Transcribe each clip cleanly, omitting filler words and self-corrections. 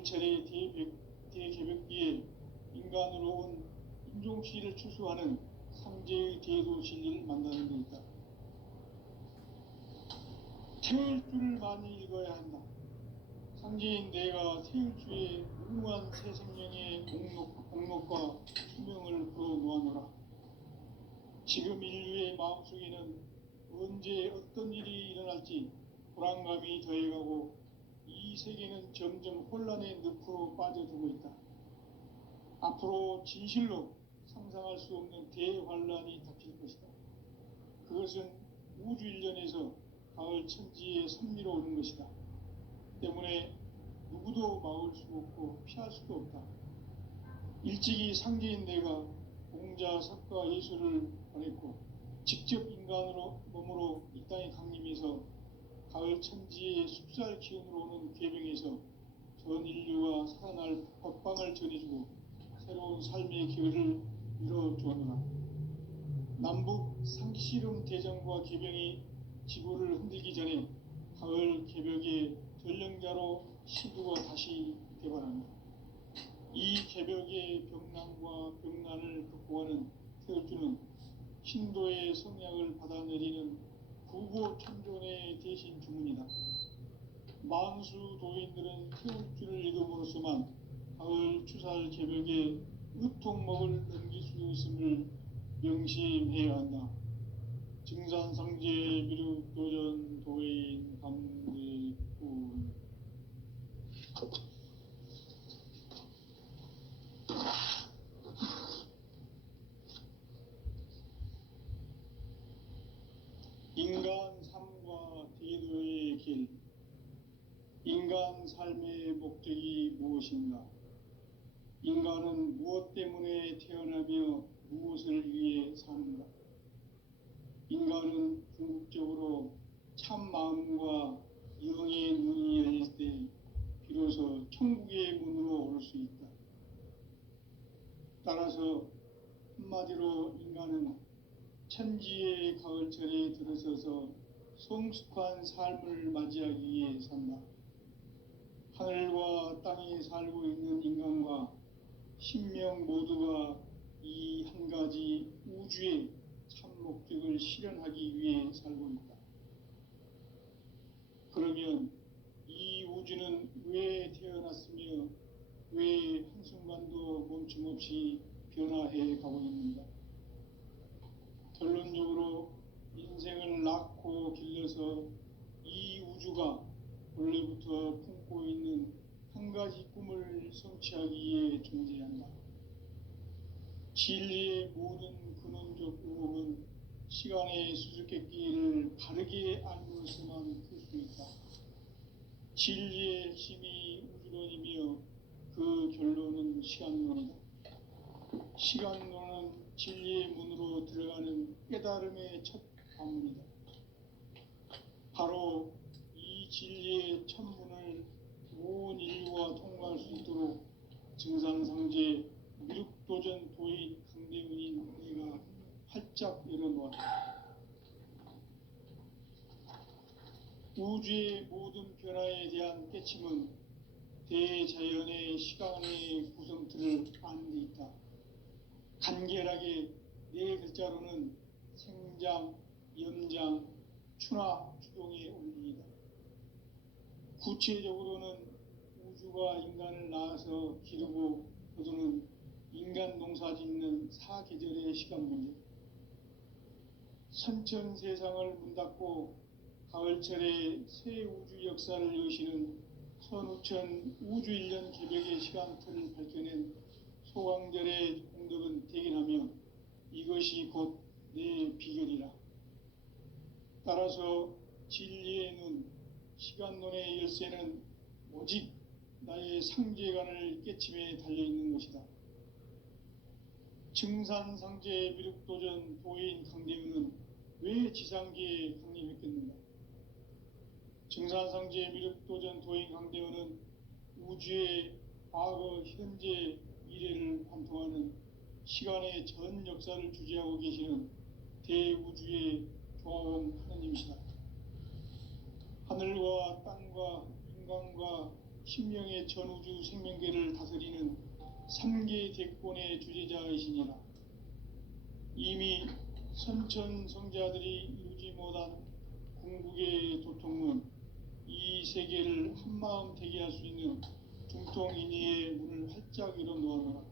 가을철의 대개벽기에 인간으로 온 인종시를 추수하는 상제의 대도 진리를 만나는 데 있다. 태을 줄을 많이 읽어야 한다. 상제인 내가 태을 주에 무궁한 새 생명의 공록과 수명을 불어 놓아노라. 지금 인류의 마음속에는 언제 어떤 일이 일어날지 불안감이 더해가고 이 세계는 점점 혼란의 늪으로 빠져들고 있다. 앞으로 진실로 상상할 수 없는 대환란이 닥칠 것이다. 그것은 우주 일련에서 가을 천지의 섭리로 오는 것이다. 때문에 누구도 막을 수 없고 피할 수도 없다. 일찍이 상제인 내가 공자, 석가, 예수를 보냈고 직접 인간으로 몸으로 이 땅에 강림해서 가을 천지의 숲살 기운으로 오는 궤병에서 전 인류가 살아날 법방을 전해주고 새로운 삶의 기회를 이뤄주었노라. 남북 상씨름 대전과 궤병이 지구를 흔들기 전에 가을 개벽의 전령자로 시두가 다시 개발한다. 이 개벽의 병난과 병난을 극복하는 태을주는 신도의 성약을 받아내리는 구보천존의 대신 주문이다. 만수 도인들은 태을주를 읽음으로써만 가을 추살 개벽의 의통목을 넘길 수 있음을 명심해야 한다. 증산상제 미륵도전 도인 감대군. 인간 삶과 대도의 길. 인간 삶의 목적이 무엇인가? 인간은 무엇 때문에 태어나며 무엇을 위해 사는가? 인간은 궁극적으로 참 마음과 영의 눈이 열릴 때 비로소 천국의 문으로 올 수 있다. 따라서 한마디로 인간은 천지의 가을철에 들어서서 성숙한 삶을 맞이하기 위해 산다. 하늘과 땅에 살고 있는 인간과 신명 모두가 이 한 가지 우주의 참 목적을 실현하기 위해 살고 있다. 그러면 이 우주는 왜 태어났으며 왜 한순간도 멈춤없이 변화해 가고 있는가? 결론적으로 인생을 낳고 길러서 이 우주가 원래부터 품고 있는 한 가지 꿈을 성취하기 위해 존재한다. 진리의 모든 근원적 의혹은 시간의 수수께끼를 바르게 알고서만 풀 수 있다. 진리의 핵심이 우주론이며 그 결론은 시간론이다. 시간론은 진리의 문으로 들어가는 깨달음의 첫 관문이다. 바로 이 진리의 첫 문을 온 인류가 통과할 수 있도록 증산상제 미륵도전 도인 강대문인 내가 활짝 열어놓았다. 우주의 모든 변화에 대한 깨침은 대자연의 시간의 구성틀을 아는 데 있다. 간결하게 네 글자로는 생장, 염장, 추나 추동의 원리이다. 구체적으로는 우주가 인간을 낳아서 기르고 거두는 인간 농사 짓는 사계절의 시간 문제. 선천 세상을 문 닫고 가을철에 새 우주 역사를 여시는 선우천 우주 1년 개벽의 시간틀을 밝혀낸 소강절의 공덕은 대견하며 이것이 곧 내 비결이라. 따라서 진리의 눈, 시간론의 열쇠는 오직 나의 상제관을 깨침에 달려있는 것이다. 증산상제 미륵도전 도인 강대문은 왜 지상계에 강림했겠는가? 증산상제 미륵도전 도인 강대문은 우주의 과거, 현재, 미래를 관통하는 시간의 전 역사를 주재하고 계시는 대우주의 조화원 하느님이시다. 하늘과 땅과 인간과 신명의 전우주 생명계를 다스리는 3계 대권의 주제자이시니라. 이미 선천성자들이 이루지 못한 궁극의 도통은 이 세계를 한마음 되게 할 수 있는 중통인의의 문을 활짝 열어놓아노라.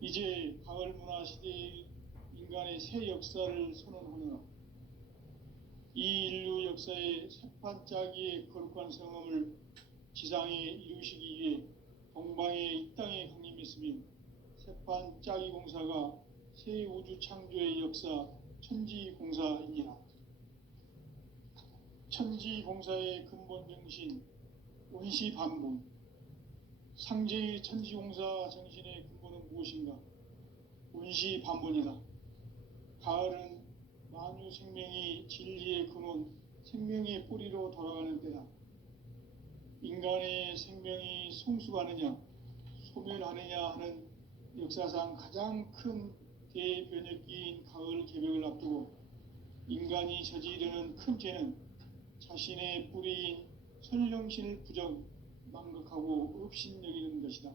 이제 가을 문화 시대의 인간의 새 역사를 선언하노라. 이 인류 역사의 새판짜기의 거룩한 성험을 지상에 이루시기 위해 동방의 이 땅에 강림했으며 새판짜기 공사가 새 우주 창조의 역사 천지공사이니라. 천지공사의 근본 정신 원시반복. 상제의 천지공사 정신의 근본은 무엇인가? 원시반복이다. 가을은 만유 생명이 진리의 근원, 생명의 뿌리로 돌아가는 때다. 인간의 생명이 성숙하느냐, 소멸하느냐 하는 역사상 가장 큰 대변혁기인 가을 개벽을 앞두고 인간이 저지르는 큰 죄는 자신의 뿌리인 선령신을 망각하고 업신여기는 것이다.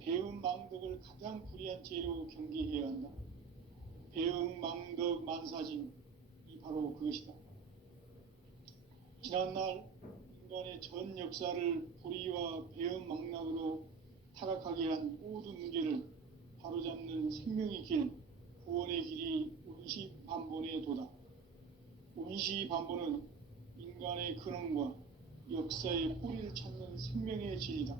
배음 망덕을 가장 불의한 죄로 경계해야 한다. 배음 망덕 만사진이 바로 그것이다. 지난날 인간의 전 역사를 불의와 배음 망락으로 타락하게 한 모든 문제를 바로잡는 생명의 길, 구원의 길이 원시반본의 도다. 원시반본은 인간의 근원과 역사의 뿌리를 찾는 생명의 진리다.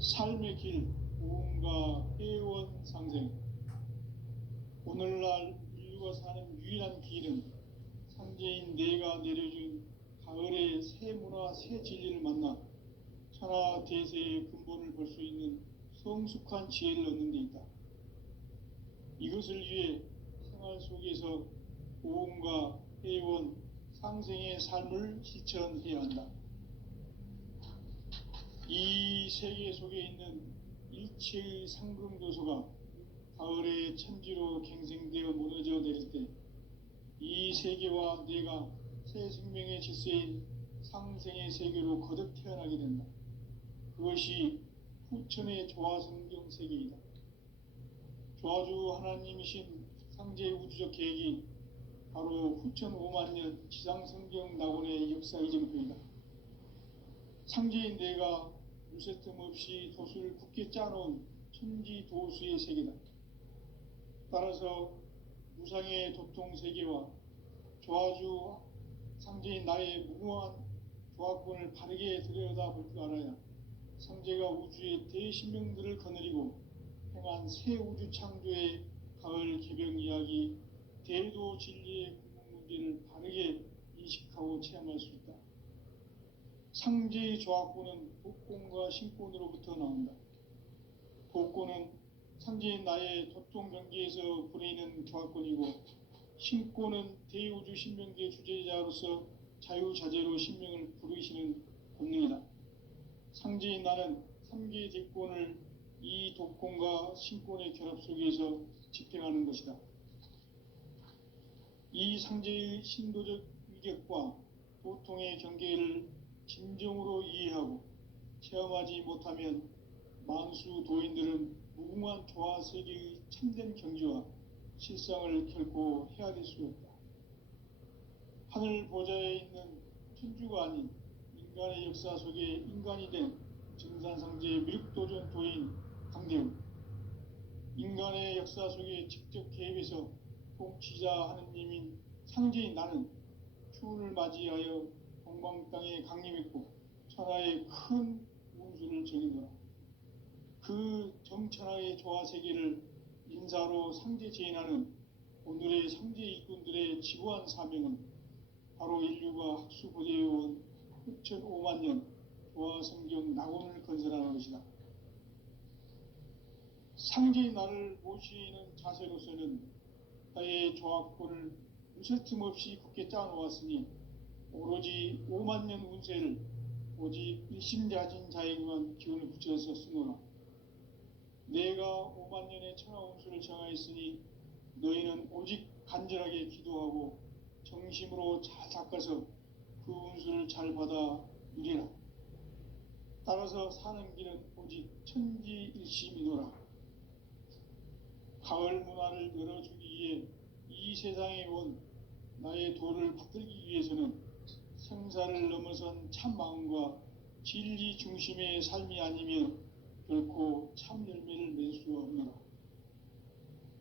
삶의 길, 오음과 애원 상생. 오늘날 인류가 사는 유일한 길은 상제인 내가 내려준 가을의 새 문화, 새 진리를 만나 천하 대세의 근본을 볼 수 있는 성숙한 지혜를 얻는 데 있다. 이것을 위해 생활 속에서 오음과 애원, 상생의 삶을 실천해야 한다. 이 세계 속에 있는 일체의 상금도소가 가을의 천지로 갱생되어 무너져 내릴 때 이 세계와 내가 새 생명의 질서인 상생의 세계로 거듭 태어나게 된다. 그것이 후천의 조화성경 세계이다. 조화주 하나님이신 상제의 우주적 계획이 바로 후천 5만 년 지상성경 낙원의 역사 이정표이다. 상제인 내가 무쇠틈 없이 도수를 굳게 짜놓은 천지도수의 세계다. 따라서 무상의 도통세계와 조화주 상제인 나의 무궁한 조화권을 바르게 들여다볼 줄 알아야 상제가 우주의 대신명들을 거느리고 행한 새 우주 창조의 가을 개벽 이야기, 대도 진리의 궁극 문제를 바르게 인식하고 체험할 수 있다. 상제의 조화권은 복권과 신권으로부터 나온다. 복권은 상제인 나의 도통 경계에서 보내는 조화권이고, 신권은 대우주 신명계 주제자로서 자유자재로 신명을 부르시는 본능이다. 상제인 나는 3계 대권을 이 독권과 신권의 결합 속에서 집행하는 것이다. 이 상제의 신도적 위격과 도통의 경계를 진정으로 이해하고 체험하지 못하면 만수 도인들은 무궁한 조화세계의 참된 경지와 실상을 결코 헤아릴 수 없다. 하늘 보좌에 있는 천주가 아닌 인간의 역사 속에 인간이 된 증산상제의 미륵도전 도인 강대우, 인간의 역사 속에 직접 개입해서 통치자 하느님인 상제인 나는 추운을 맞이하여 동방 땅에 강림했고 천하의 큰 운수를 정의노라. 그 정천하의 조화세계를 인사로 상제 제인하는 오늘의 상제 일꾼들의 지구한 사명은 바로 인류가 학수고대해온 후천 5만 년 조화성경 낙원을 건설하는 것이다. 상제의 나를 모시는 자세로서는 나의 조화권을 무쇠틈 없이 굳게 짜놓았으니 오로지 5만 년 운세를 오직 일심자진 자에게만 기운을 붙여서 쓰노라. 내가 5만 년의 천하 운수를 정하였으니 너희는 오직 간절하게 기도하고 정심으로 잘 닦아서 그 운수를 잘 받아 유리라. 따라서 사는 길은 오직 천지일심이노라. 가을 문화를 열어주기 위해 이 세상에 온 나의 도를 받들기 위해서는 생사를 넘어선 참 마음과 진리 중심의 삶이 아니면 결코 참 열매를 낼 수 없노라.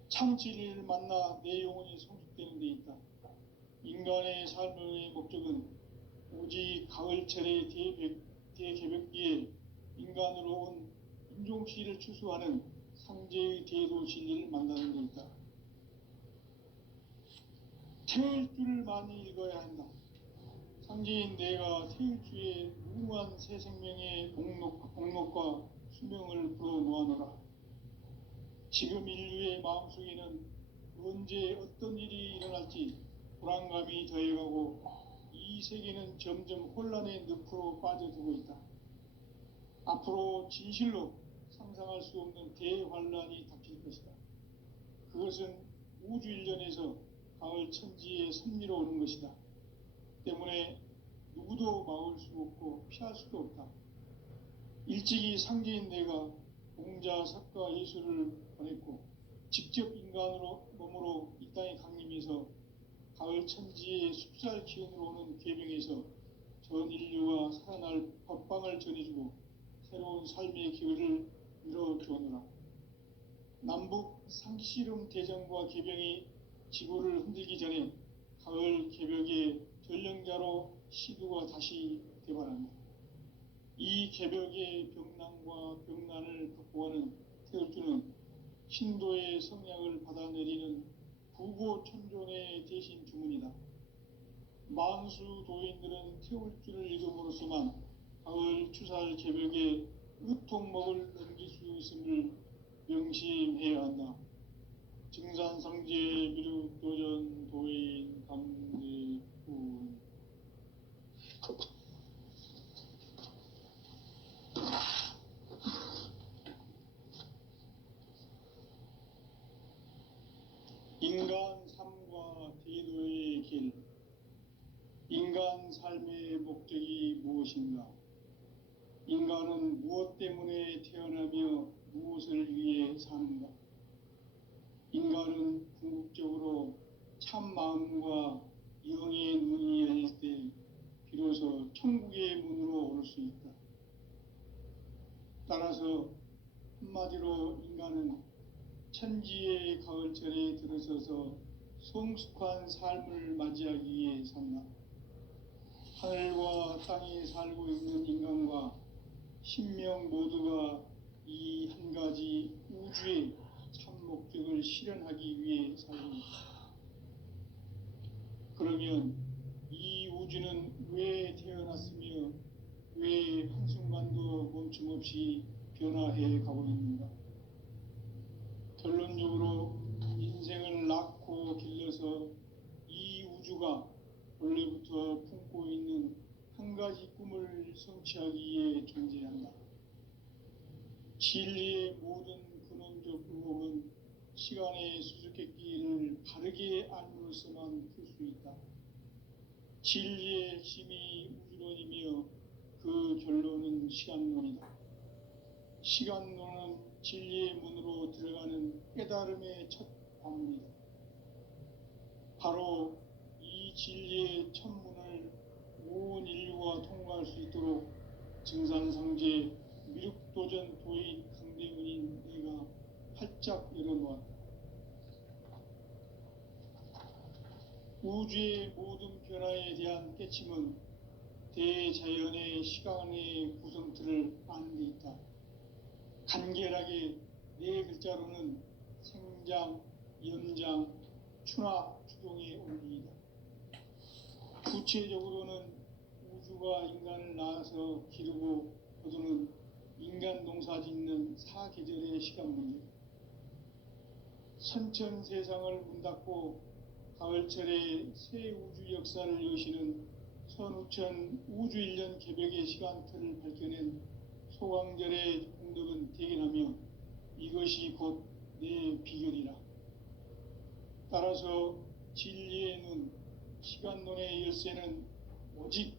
참 진리를 만나 내 영혼이 성숙되는 데 있다. 인간의 삶의 목적은 오직 가을철의 대개벽기에 인간으로 온 인종씨를 추수하는 상제의 대도 진리를 만나는 데 있다. 태일 줄을 많이 읽어야 한다. 상제인 내가 태일 주에 무궁한 새 생명의 공록과 수명을 불어놓아노라. 지금 인류의 마음속에는 언제 어떤 일이 일어날지 불안감이 더해가고 이 세계는 점점 혼란의 늪으로 빠져들고 있다. 앞으로 진실로 상상할 수 없는 대환란이 닥칠 것이다. 그것은 우주 일련에서 가을 천지의 섭리로 오는 것이다. 때문에 누구도 막을 수 없고 피할 수도 없다. 일찍이 상제인 내가 공자, 석가, 예수를 보냈고 직접 인간으로 몸으로 이 땅에 강림해서 가을 천지의 숲살 기운으로 오는 계명에서 전 인류가 살아날 법방을 전해주고 새로운 삶의 기회를 열어주었노라. 남북 상씨름 대전과 개병이 지구를 흔들기 전에 가을 개벽의 전령자로 시두가 다시 되발한다. 이 개벽의 병난과 병난을 극복하는 태울주는 신도의 성약을 받아내리는 부고천존의 대신 주문이다. 만수 도인들은 태울주를 읽음으로써만 가을 추살 개벽의 으통목을 넘길 수 있음을 명심해야 한다. 증산상제 미륵도전 도인 감리군. 인간 삶과 대도의 길. 인간 삶의 목적이 무엇인가? 인간은 무엇 때문에 태어나며 무엇을 위해 사는가? 인간은 궁극적으로 참 마음과 영의 눈이 열릴 때 비로소 천국의 문으로 올 수 있다. 따라서 한마디로 인간은 천지의 가을철에 들어서서 성숙한 삶을 맞이하기 위해 산다. 하늘과 땅에 살고 있는 인간과 신명 모두가 이 한 가지 우주의 참 목적을 실현하기 위해 살고 있다. 그러면 이 우주는 왜 태어났으며 왜 한순간도 멈춤없이 변화해 가고 있는가? 결론적으로 인생을 낳고 길러서 이 우주가 원래부터 품고 있는 한 가지 꿈을 성취하기 위해 존재한다. 진리의 모든 근원적 의혹은 시간의 수수께끼를 바르게 알므로서만 풀 수 있다. 진리의 핵심이 우주론이며 그 결론은 시간론이다. 시간론은 진리의 문으로 들어가는 깨달음의 첫 관문이다. 바로 이 진리의 첫 문을 온 인류가 통과할 수 있도록 증산상제 미륵도전 도인 강대훈인 내가 활짝 열어놓았다. 우주의 모든 변화에 대한 깨침은 대자연의 시간의 구성틀을 아는 데 있다. 간결하게 네 글자로는 생장, 연장, 추나 추동의 원리이다. 구체적으로는 우주가 인간을 낳아서 기르고 거두는 인간 농사 짓는 사계절의 시간 문제. 선천 세상을 문 닫고 가을철에 새 우주 역사를 여시는 선우천 우주 1년 개벽의 시간틀을 밝혀낸 소강절의 공덕은 대견하며 이것이 곧 내 비결이라. 따라서 진리의 눈, 시간론의 열쇠는 오직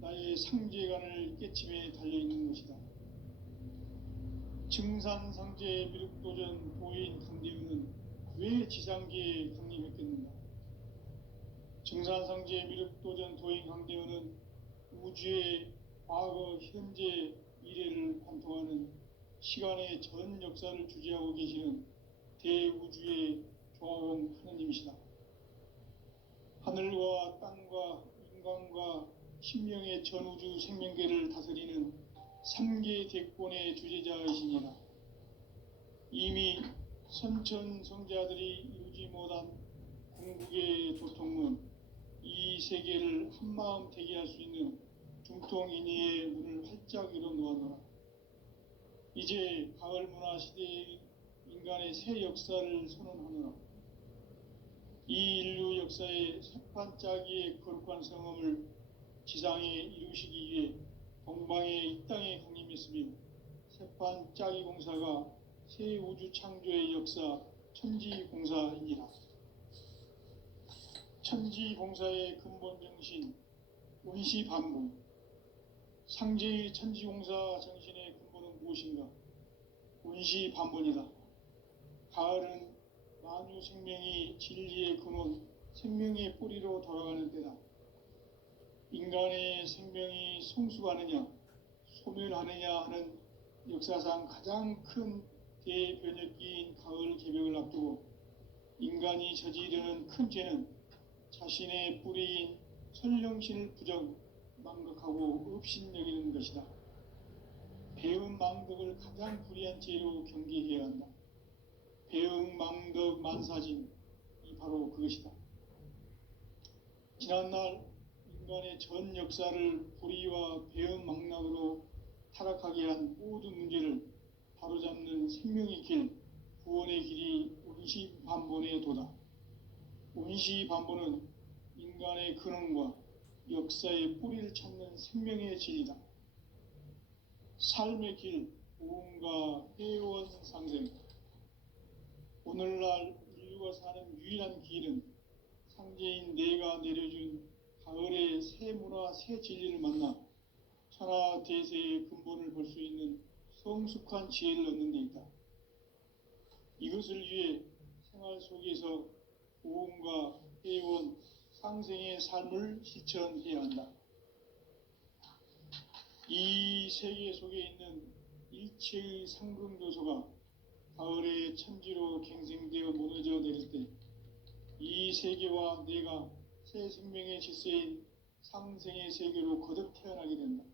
나의 상제관을 깨침에 달려있는 것이다. 증산상제 미륵도전 도인 강대우는 왜 지상계에 강림했겠는가? 증산상제 미륵도전 도인 강대우는 우주의 과거, 현재, 미래를 관통하는 시간의 전 역사를 주재하고 계시는 대우주의 조화원 하느님이시다. 하늘과 땅과 인간과 신명의 전우주 생명계를 다스리는 3계 대권의 주재자이시니라. 이미 선천성자들이 이루지 못한 궁극의 도통은 이 세계를 한마음 되게 할 수 있는 중통인의의 문을 활짝 열어 놓았노라. 이제 가을 문화 시대의 인간의 새 역사를 선언하노라. 이 인류 역사의 새판짜기의 거룩한 성험을 지상에 이루시기 위해 동방의 이 땅에 강림했으며 새판짜기 공사가 새 우주 창조의 역사 천지공사이니라. 천지공사의 근본 정신 운시반복. 상제의 천지공사 정신의 근본은 무엇인가? 운시반복이다. 가을은 만유 생명이 진리의 근원, 생명의 뿌리로 돌아가는 때다. 인간의 생명이 성숙하느냐, 소멸하느냐 하는 역사상 가장 큰 대변혁기인 가을 개벽을 앞두고 인간이 저지르는 큰 죄는 자신의 뿌리인 선령신을 부정, 망각하고 업신여기는 것이다. 배은 망덕을 가장 불의한 죄로 경계해야 한다. 배은 망덕 만사진이 바로 그것이다. 지난날 인간의 전 역사를 불의와 배은 망락으로 타락하게 한 모든 문제를 바로잡는 생명의 길, 구원의 길이 운시반본의 도다. 운시반본은 인간의 근원과 역사의 뿌리를 찾는 생명의 진리다. 삶의 길, 무언가 회원 상생. 오늘날 인류가 사는 유일한 길은 상제인 내가 내려준 가을의 새 문화, 새 진리를 만나 천하 대세의 근본을 볼 수 있는 성숙한 지혜를 얻는 데 있다. 이것을 위해 생활 속에서 무언가 회원 상생의 삶을 실천해야 한다. 이 세계 속에 있는 일체의 상승요소가 가을의 천지로 갱생되어 무너져 내릴 때 이 세계와 내가 새 생명의 질서인 상생의 세계로 거듭 태어나게 된다.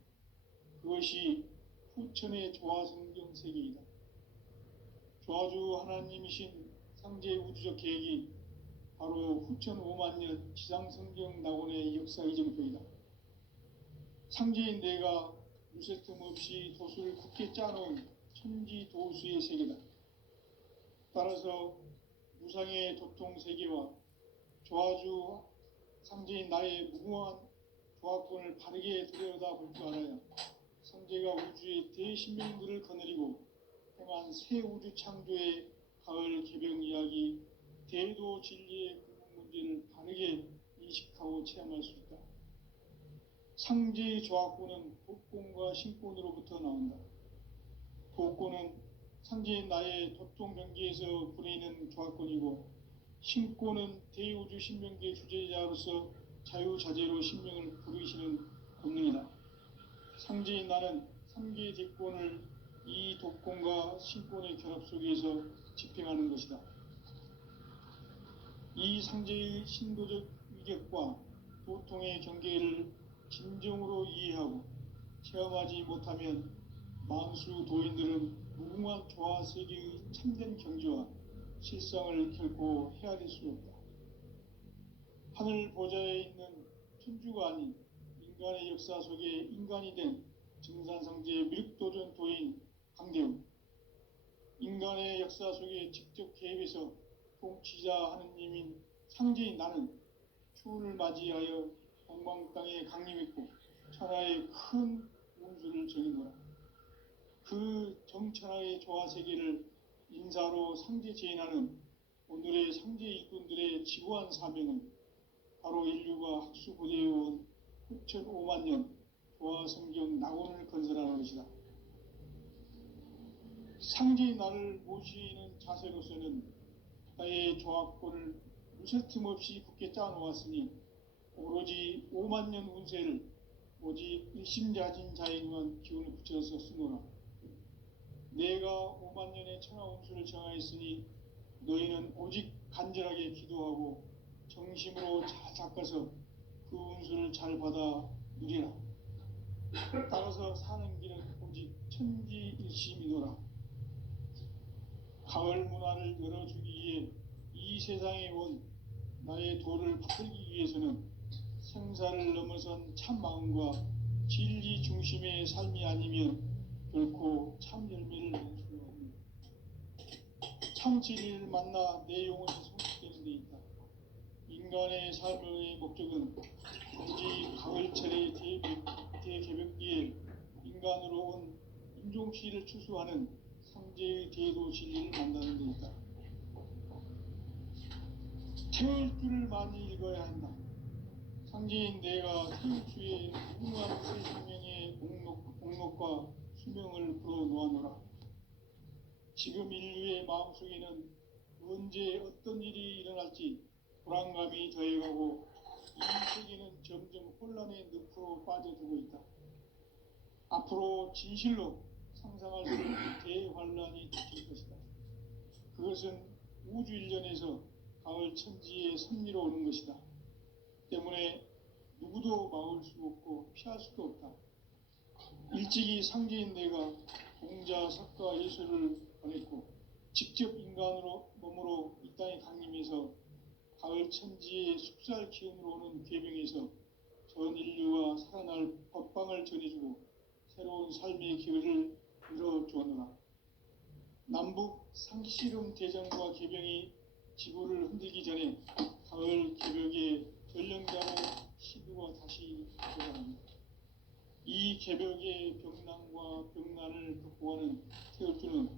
그것이 후천의 조화성경 세계이다. 조화주 하나님이신 상제의 우주적 계획이 바로 후천 5만 년 지상성경 낙원의 역사 이정표이다. 상제인 내가 무쇠 틈 없이 도수를 굳게 짜놓은 천지 도수의 세계다. 따라서 무상의 도통 세계와 조화주 상제인 나의 무궁한 조화권을 바르게 들여다볼 줄 알아야 상제가 우주의 대신명들을 거느리고 행한 새 우주 창조의 가을 개병 이야기, 대도 진리의 근본 문제를 바르게 인식하고 체험할 수 있다. 상제의 조화권은 도권과 신권으로부터 나온다. 도권은 상제인 나의 도통 경계에서 부리는 조화권이고, 신권은 대우주 신명계 주제자로서 자유자재로 신명을 부르시는 본능이다. 상제인 나는 3개 대권을 이 도권과 신권의 결합 속에서 집행하는 것이다. 이 상제의 신도적 위격과 도통의 경계를 진정으로 이해하고 체험하지 못하면 만수 도인들은 무궁한 조화세계의 참된 경지와 실상을 결코 헤아릴 수 없다. 하늘 보좌에 있는 천주가 아닌 인간의 역사 속에 인간이 된 증산상제 미륵도전 도인 강대우. 인간의 역사 속에 직접 개입해서 통치자 하느님인 상제인 나는 추운을 맞이하여 동방 땅에 강림했고 천하의 큰 운수를 정해노라. 그 정천하의 조화세계를 인사로 상제 제인하는 오늘의 상제 일꾼들의 지구한 사명은 바로 인류가 학수고대해온 후천 5만 년 조화성경 낙원을 건설하는 것이다. 상제의 나를 모시는 자세로서는 나의 조합권을 무쇠틈 없이 굳게 짜놓았으니 오로지 5만 년 운세를 오직 일심자진 자에게만 기운을 붙여서 쓰노라. 내가 5만 년의 천하 운수를 정하였으니 너희는 오직 간절하게 기도하고 정심으로 잘 닦아서 그 운수를 잘 받아 누리라. 따라서 사는 길은 오직 천지일심이노라. 가을 문화를 열어주기 위해 이 세상에 온 나의 도를 받들기 위해서는 생사를 넘어선 참 마음과 진리 중심의 삶이 아니면 결코 참 열매를 낼 수가 없는 참 진리를 만나 내 영혼이 성숙되는 데 있다. 인간의 삶의 목적은 오직 가을철의 대개벽기에 인간으로 온 인종시를 추수하는 상제의 대도 진리를 만나는 데 있다. 태울 줄을 많이 읽어야 한다. 상제인 내가 태울 주의 무궁한 새 생명의 목록과 수명을 풀어놓아노라. 지금 인류의 마음속에는 언제 어떤 일이 일어날지 불안감이 더해가고 이 세계는 점점 혼란의 늪으로 빠져들고 있다. 앞으로 진실로 상상할 수 없는 대환란이 닥칠 것이다. 그것은 우주 일전에서 가을 천지의 섭리로 오는 것이다. 때문에 누구도 막을 수 없고 피할 수도 없다. 일찍이 상제인 내가 공자, 석가, 예술을 보냈고 직접 인간으로 몸으로 이 땅에 강림해서 가을 천지의 숲살 기운으로 오는 궤병에서 전 인류와 살아날 법방을 전해주고 새로운 삶의 기회를 열어주었노라. 남북 상씨름 대전과 개병이 지구를 흔들기 전에 가을 개벽의 전령자로 시두가 다시 들어갑니다. 이 개벽의 병난과 병난을 극복하는 태울주는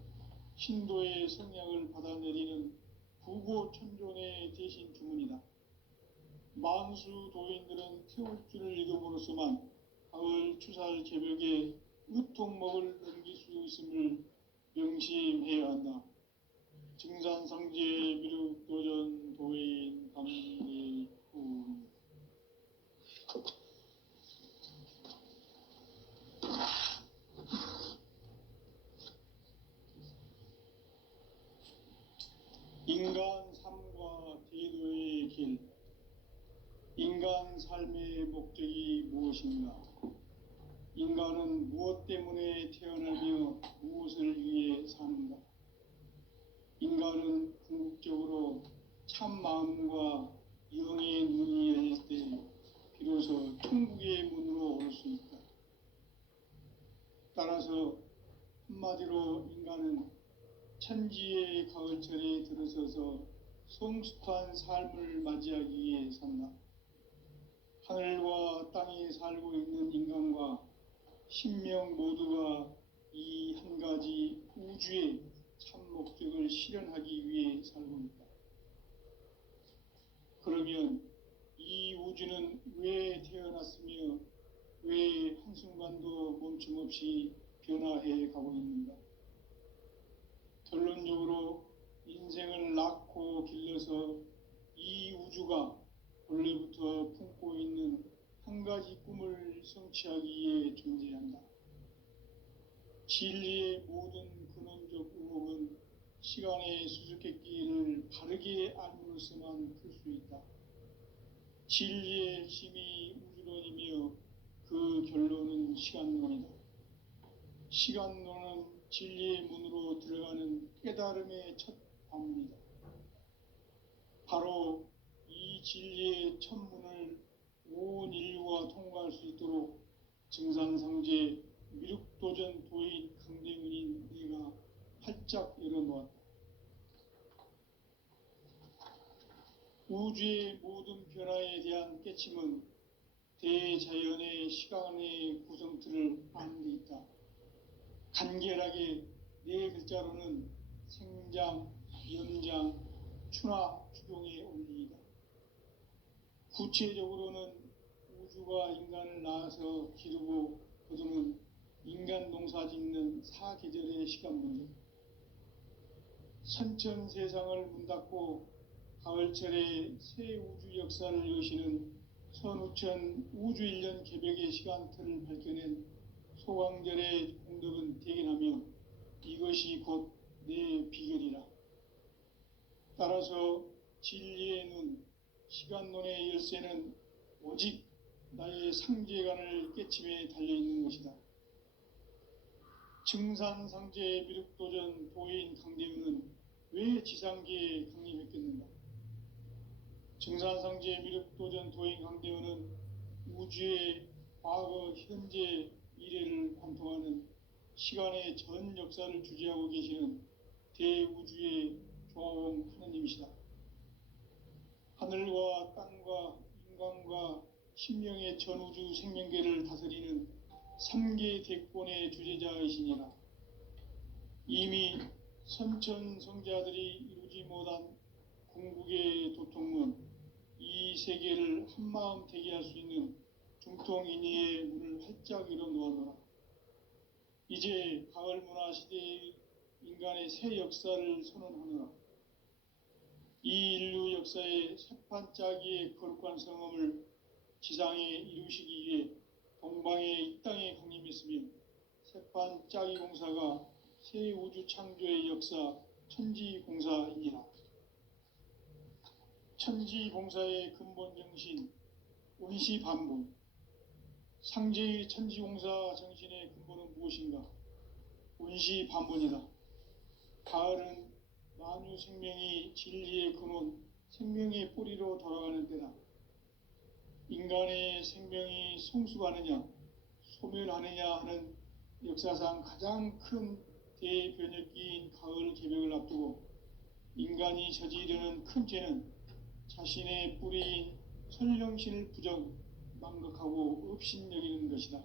신도의 성약을 받아내리는 부고천존의 대신 주문이다. 만수 도인들은 태울주를 읽음으로써만 가을 추살 개벽의 으통목을 넘길 수 있음을 명심해야 한다. 증산상제 미륵도전 도인 감리후. 인간 삶과 대도의 길. 인간 삶의 목적이 무엇인가? 인간은 무엇 때문에 태어나며 무엇을 위해 사는가? 인간은 궁극적으로 참 마음과 영의 눈이 열릴 때 비로소 천국의 문으로 올 수 있다. 따라서 한마디로 인간은 천지의 가을철에 들어서서 성숙한 삶을 맞이하기 위해 산다. 하늘과 땅에 살고 있는 인간과 신명 모두가 이 한 가지 우주의 참 목적을 실현하기 위해 살고 있다. 그러면 이 우주는 왜 태어났으며 왜 한순간도 멈춤 없이 변화해 가고 있는가? 결론적으로 인생을 낳고 길러서 이 우주가 원래부터 품고 있는 한 가지 꿈을 성취하기 위해 존재한다. 진리의 모든 근원적 의혹은 시간의 수수께끼를 바르게 알므로서만 풀 수 있다. 진리의 핵심이 우주론이며 그 결론은 시간론이다. 시간론은 진리의 문으로 들어가는 깨달음의 첫 관문이다. 바로 이 진리의 첫 문을 온 인류가 통과할 수 있도록 증산상제 미륵도전 도인 강대문인 내가 활짝 열어놓았다. 우주의 모든 변화에 대한 깨침은 대자연의 시간의 구성틀을 아는 데 있다. 간결하게 네 글자로는 생장, 연장, 추나 추동의 원리이다. 구체적으로는 우주가 인간을 낳아서 기르고 거두는 인간 농사 짓는 사계절의 시간 문제, 선천 세상을 문 닫고 가을철에 새 우주 역사를 여시는 선우천 우주 1년 개벽의 시간틀을 밝혀낸 소강절의 공덕은 대견하며 이것이 곧 내 비결이라. 따라서 진리의 눈, 시간론의 열쇠는 오직 나의 상제관을 깨침에 달려있는 것이다. 증산상제 미륵도전 도인 강대은은 왜 지상계에 강림했겠는가? 증산상제 미륵도전 도인 강대은은 우주의 과거, 현재, 미래를 관통하는 시간의 전 역사를 주재하고 계시는 대우주의 조화원 하느님이시다. 하늘과 땅과 인간과 신명의 전우주 생명계를 다스리는 3계 대권의 주재자이시니라. 이미 선천성자들이 이루지 못한 궁극의 도통문, 이 세계를 한마음 되게 할 수 있는 중통인의의 문을 활짝 열어 놓아노라. 이제 가을 문화 시대의 인간의 새 역사를 선언하노라. 이 인류 역사의 새판짜기의 거룩한 성험을 지상에 이루시기 위해 동방의 이 땅에 강림했으며 새판짜기 공사가 새 우주 창조의 역사 천지공사이니라. 천지공사의 근본 정신 원시반본, 상제의 천지공사 정신의 근본은 무엇인가? 원시반본이다. 가을은 만유 생명이 진리의 근원, 생명의 뿌리로 돌아가는 때다. 인간의 생명이 성숙하느냐, 소멸하느냐 하는 역사상 가장 큰 대변혁기인 가을 개벽을 앞두고 인간이 저지르는 큰 죄는 자신의 뿌리인 설령신을 부정, 망덕하고 업신여기는 것이다.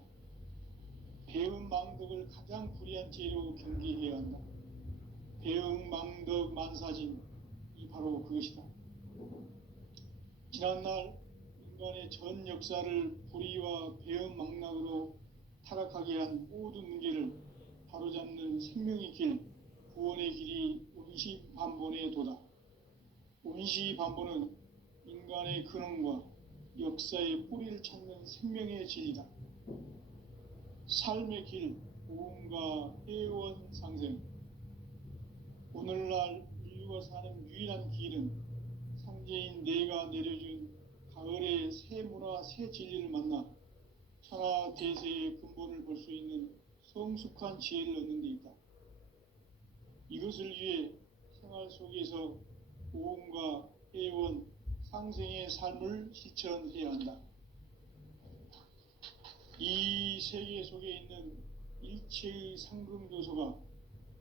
배음 망덕을 가장 불의한 죄로 경계해야 한다. 배음 망덕 만사진, 이 바로 그것이다. 지난날 인간의 전 역사를 불의와 배음 망락으로 타락하게 한 모든 문제를 바로잡는 생명의 길, 구원의 길이 원시반본의 도다. 원시반본은 인간의 근원과 역사의 뿌리를 찾는 생명의 진리다. 삶의 길, 고음과 회원 상생. 오늘날 인류가 사는 유일한 길은 상제인 내가 내려준 가을의 새 문화, 새 진리를 만나 천하 대세의 근본을 볼 수 있는 성숙한 지혜를 얻는 데 있다. 이것을 위해 생활 속에서 고음과 회원, 상생의 삶을 실천해야 한다. 이 세계 속에 있는 일체의 상금교소가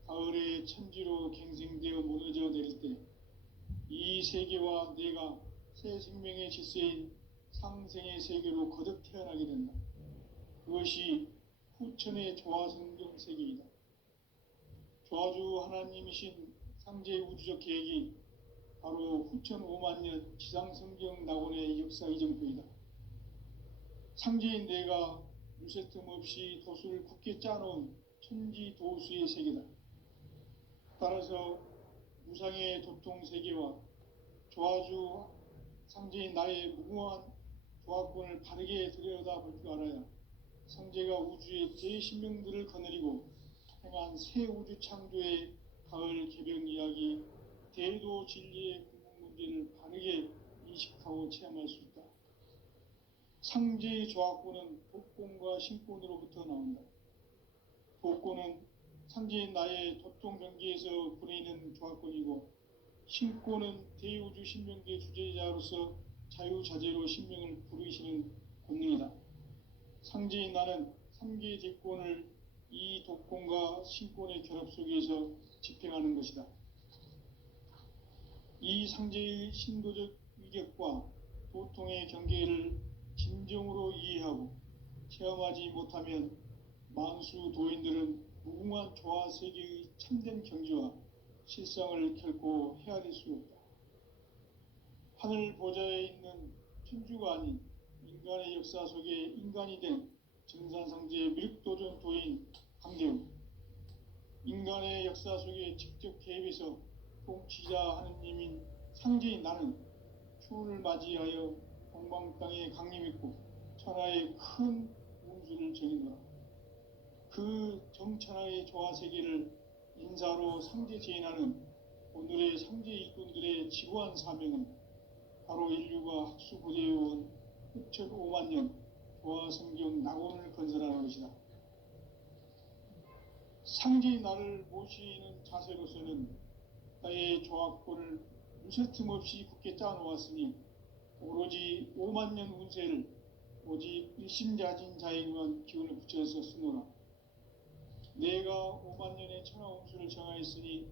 가을의 천지로 갱생되어 무너져 내릴 때 이 세계와 내가 새 생명의 질서인 상생의 세계로 거듭 태어나게 된다. 그것이 후천의 조화성경 세계이다. 조화주 하나님이신 상제의 우주적 계획이 바로 후천 5만 년 지상성경 낙원의 역사 이정표이다. 상제인 내가 물새틈 없이 도수를 굳게 짜놓은 천지도수의 세계다. 따라서 무상의 도통 세계와 조화주 상제인 나의 무궁한 조화권을 바르게 들여다볼 줄 알아야 상제가 우주의 제10명들을 거느리고 행한 새 우주 창조의 가을 개벽 이야기, 대도 진리의 궁극 문제를 바르게 인식하고 체험할 수 있다. 상제의 조화권은 독권과 신권으로부터 나온다. 독권은 상제인 나의 도통 경계에서 부리는 조화권이고, 신권은 대우주 신명계 주제자로서 자유자재로 신명을 부르시는 권능이다. 상제인 나는 3계 대권을 이 독권과 신권의 결합 속에서 집행하는 것이다. 이 상제의 신도적 위격과 도통의 경계를 진정으로 이해하고 체험하지 못하면 만수 도인들은 무궁한 조화 세계의 참된 경지와 실상을 결코 헤아릴 수 없다. 하늘 보좌에 있는 천주가 아닌 인간의 역사 속에 인간이 된 증산상제의 미륵도전 도인 강대우, 인간의 역사 속에 직접 개입해서 통치자 하느님인 상제인 나는 추운을 맞이하여 동방 땅에 강림했고 천하의 큰 운수를 정했노라. 그 정천하의 조화 세계를 인사로 상제 제인하는 오늘의 상제 일꾼들의 지구한 사명은 바로 인류가 학수고대해온 흡천 5만 년 조화 성경 낙원을 건설하는 것이다. 상제의 나를 모시는 자세로서는 나의 조합권을 무쇠틈 없이 굳게 짜놓았으니 오로지 5만 년 운세를 오직 일심자진 자에게만 기운을 붙여서 쓰노라. 내가 5만 년의 천하 운수를 정하였으니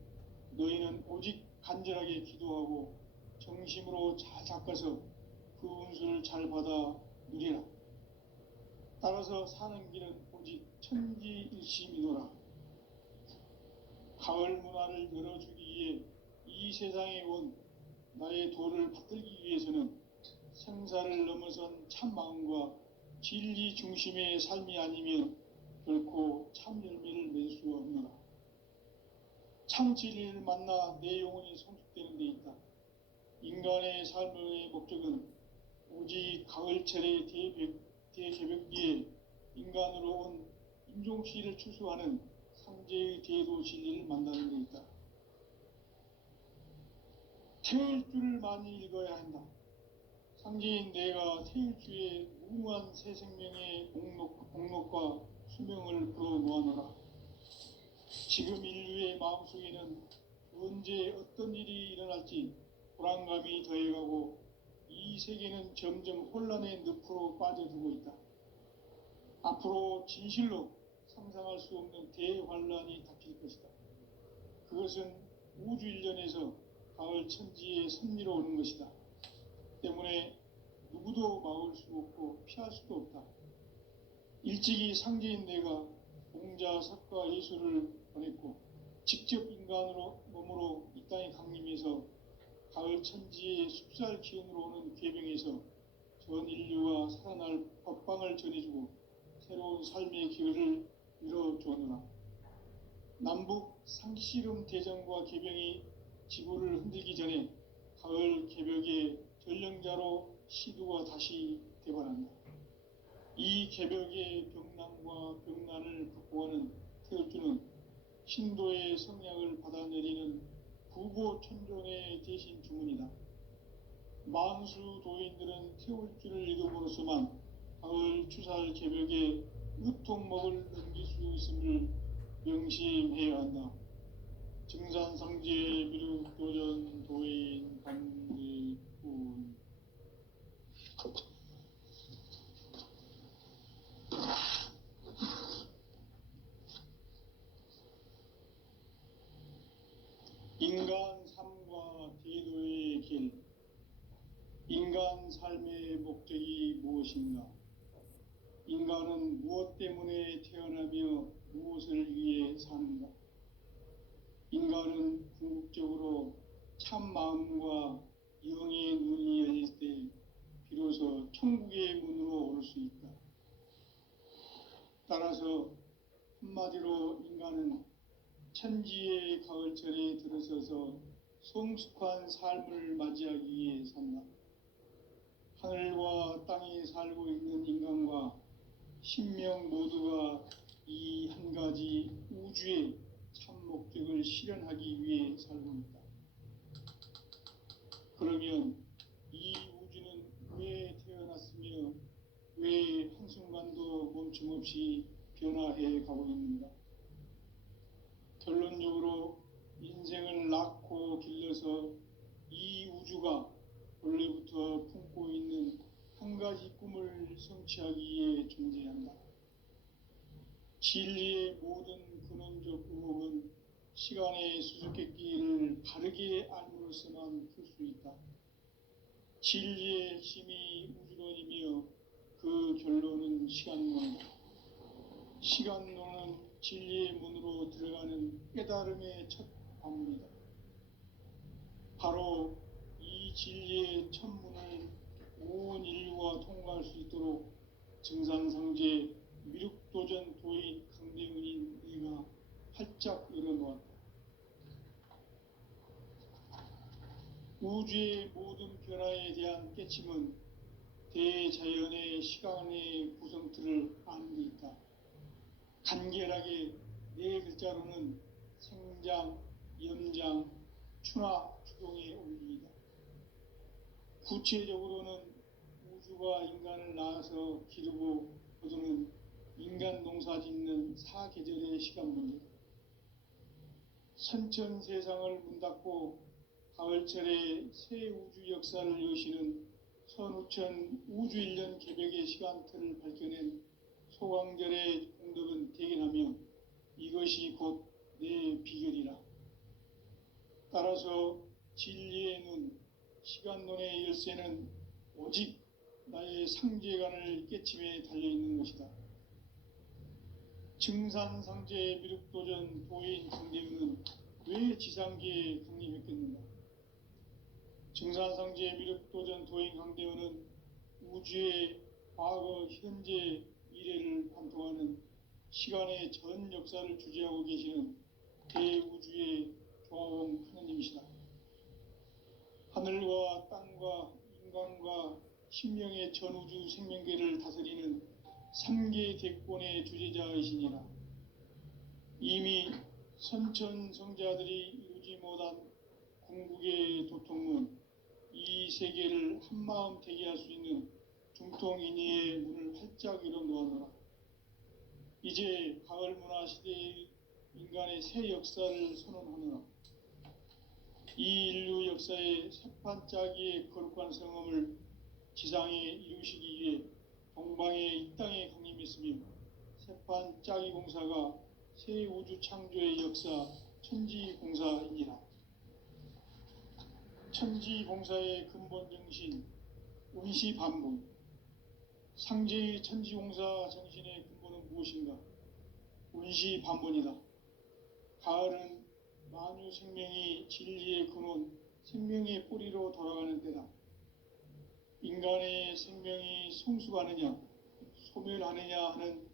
너희는 오직 간절하게 기도하고 정심으로 잘 닦아서 그 운수를 잘 받아 누리라. 따라서 사는 길은 오직 천지일심이노라. 가을 문화를 열어주기 위해 이 세상에 온 나의 도를 받들기 위해서는 생사를 넘어선 참마음과 진리 중심의 삶이 아니면 결코 참 열매를 맺을 수 없노라. 참 진리를 만나 내 영혼이 성숙되는 데 있다. 인간의 삶의 목적은 오직 가을철의 대개벽기에 인간으로 온 인종시를 추수하는 상제의 대도 진리를 만나는 데 있다. 태일주를 많이 읽어야 한다. 상제인 내가 태일주의 무궁한 새 생명의 공록과 수명을 불어놓아노라. 지금 인류의 마음속에는 언제 어떤 일이 일어날지 불안감이 더해가고 이 세계는 점점 혼란의 늪으로 빠져들고 있다. 앞으로 진실로 상상할 수 없는 대환란이 닥칠 것이다. 그것은 우주 일련에서 가을 천지의 섭리로 오는 것이다. 때문에 누구도 막을 수 없고 피할 수도 없다. 일찍이 상제인 내가 공자, 석가, 예수를 보냈고 직접 인간으로 몸으로 이 땅에 강림해서 가을 천지의 숲살 기운으로 오는 궤병에서 전 인류가 살아날 법방을 전해주고 새로운 삶의 기회를 열어주었노라. 남북 상씨름 대전과 개병이 지구를 흔들기 전에 가을 개벽의 전령자로 시두가 다시 대발한다. 이 개벽의 병난과 병난을 극복하는 태울주는 신도의 성약을 받아내리는 부고천존의 대신 주문이다. 만수 도인들은 태울주를 읽음으로써만 가을 추살 개벽에 으통먹을 넘길 수 있음을 명심해야 한다. 증산상제 미륵도전 도인 감리꾼. 인간 삶과 대도의 길. 인간 삶의 목적이 무엇인가? 인간은 무엇 때문에 태어나며 무엇을 위해 사는가? 인간은 궁극적으로 참 마음과 영의 눈이 열릴 때 비로소 천국의 문으로 올 수 있다. 따라서 한마디로 인간은 천지의 가을철에 들어서서 성숙한 삶을 맞이하기 위해 산다. 하늘과 땅에 살고 있는 인간과 신명 모두가 이 한 가지 우주의 참 목적을 실현하기 위해 살고 있다. 그러면 이 우주는 왜 태어났으며 왜 한순간도 멈춤없이 변화해 가고 있는가? 결론적으로 인생을 낳고 길러서 이 우주가 원래부터 품고 있는 한 가지 꿈을 성취하기 위해 존재한다. 진리의 모든 근원적 의혹은 시간의 수수께끼를 바르게 알므로써만 풀 수 있다. 진리의 핵심이 우주론이며 그 결론은 시간론이다. 시간론은 진리의 문으로 들어가는 깨달음의 첫 관문이다. 바로 이 진리의 첫 문을 온 인류가 통과할 수 있도록 증산상제 미륵도전 도인 강대문인 네가 활짝 열어놓았다. 우주의 모든 변화에 대한 깨침은 대자연의 시간의 구성틀을 아는 데 있다. 간결하게 네 글자로는 생장, 염장, 추나 추동의 원리이다. 구체적으로는 우주가 인간을 낳아서 기르고 거두는 인간 농사 짓는 사계절의 시간 문제다. 선천 세상을 문 닫고 가을철에 새 우주 역사를 여시는 선우천 우주 1년 개벽의 시간틀을 밝혀낸 소강절의 공덕은 대견하며 이것이 곧 내 비결이라. 따라서 진리의 눈, 시간론의 열쇠는 오직 나의 상제관을 깨침에 달려있는 것이다. 증산상제 미륵도전 도인 강대문은 왜 지상계에 강림했겠는가? 증산상제 미륵도전 도인 강대문은 우주의 과거, 현재, 미래를 관통하는 시간의 전 역사를 주재하고 계시는 대우주의 종합원 하느님이시다. 하늘과 땅과 인간과 신명의 전우주 생명계를 다스리는 3계 대권의 주재자이시니라. 이미 선천성자들이 이루지 못한 궁극의 도통은 이 세계를 한마음 되게 할 수 있는 중통인의의 문을 활짝 열어놓았노라. 이제 가을 문화 시대의 인간의 새 역사를 선언하노라. 이 인류 역사의 새판짜기의 거룩한 성험을 지상에 이루시기 위해 동방의 이 땅에 강림했으며 새판짜기 공사가 새 우주 창조의 역사 천지공사이니라. 천지공사의 근본 정신 운시반분. 상제의 천지공사 정신의 근본은 무엇인가? 운시반분이다. 가을은 만유 생명이 진리의 근원, 생명의 뿌리로 돌아가는 때다. 인간의 생명이 성숙하느냐, 소멸하느냐 하는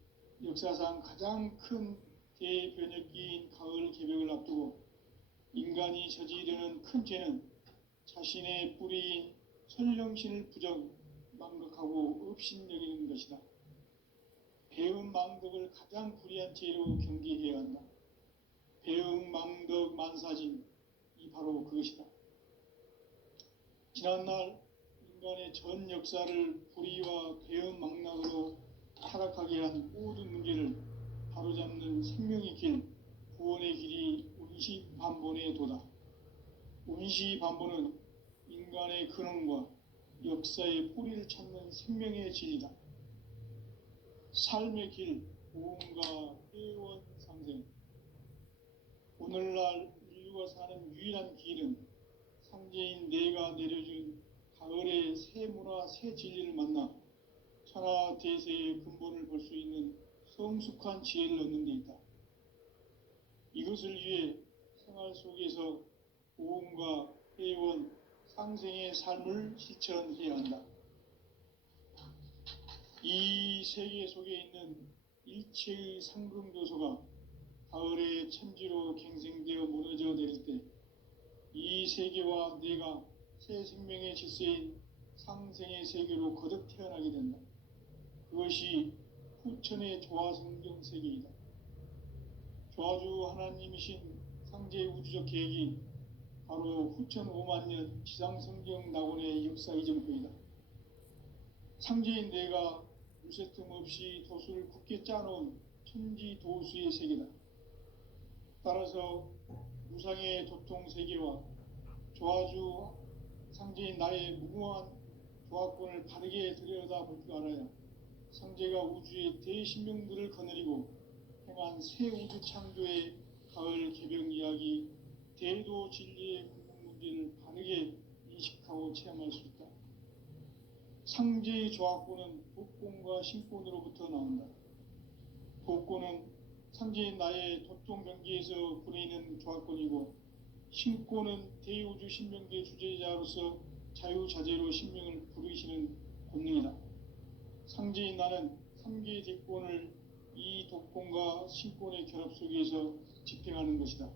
역사상 가장 큰 대변혁기인 가을 개벽을 앞두고 인간이 저지르는 큰 죄는 자신의 뿌리인 설령신을 부정, 망덕하고 업신여기는 것이다. 배음 망덕을 가장 불의한 죄로 경계해야 한다. 배음 망덕 만사진, 이 바로 그것이다. 지난날 인간의 전 역사를 불의와 배음 망락으로 타락하게 한 모든 문제를 바로잡는 생명의 길, 구원의 길이 운시반본의 도다. 운시반본은 인간의 근원과 역사의 뿌리를 찾는 생명의 진리다. 삶의 길, 고음과 회원 상생. 오늘날 인류가 사는 유일한 길은 상제인 내가 내려준 가을의 새 문화, 새 진리를 만나 천하 대세의 근본을 볼 수 있는 성숙한 지혜를 얻는 데 있다. 이것을 위해 생활 속에서 고음과 회원, 상생의 삶을 실천해야 한다. 이 세계 속에 있는 일체의 상금교소가 가을의 천지로 갱생되어 무너져 내릴 때 이 세계와 내가 새 생명의 질서인 상생의 세계로 거듭 태어나게 된다. 그것이 후천의 조화성경 세계이다. 조화주 하나님이신 상제의 우주적 계획이 바로 후천 5만년 지상성경 낙원의 역사 이정표이다. 상제인 내가 무쇠틈 없이 도수를 굳게 짜놓은 천지도수의 세계다. 따라서 무상의 도통 세계와 조화주 상제인 나의 무궁한 조화권을 바르게 들여다볼 줄 알아야 상제가 우주의 대신명들을 거느리고 행한 새 우주 창조의 가을 개벽 이야기, 대도 진리의 궁극 문제를 바르게 인식하고 체험할 수 있다. 상제의 조화권은 도권과 신권으로부터 나온다. 도권은 상제인 나의 도통 경계에서 부리는 조화권이고, 신권은 대우주 신명계 주제자로서 자유자재로 신명을 부르시는 본능이다. 상제인 나는 3개 대권을 이 독권과 신권의 결합 속에서 집행하는 것이다.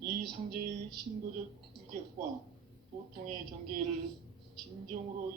이 상제의 신도적 위격과 도통의 경계를 진정으로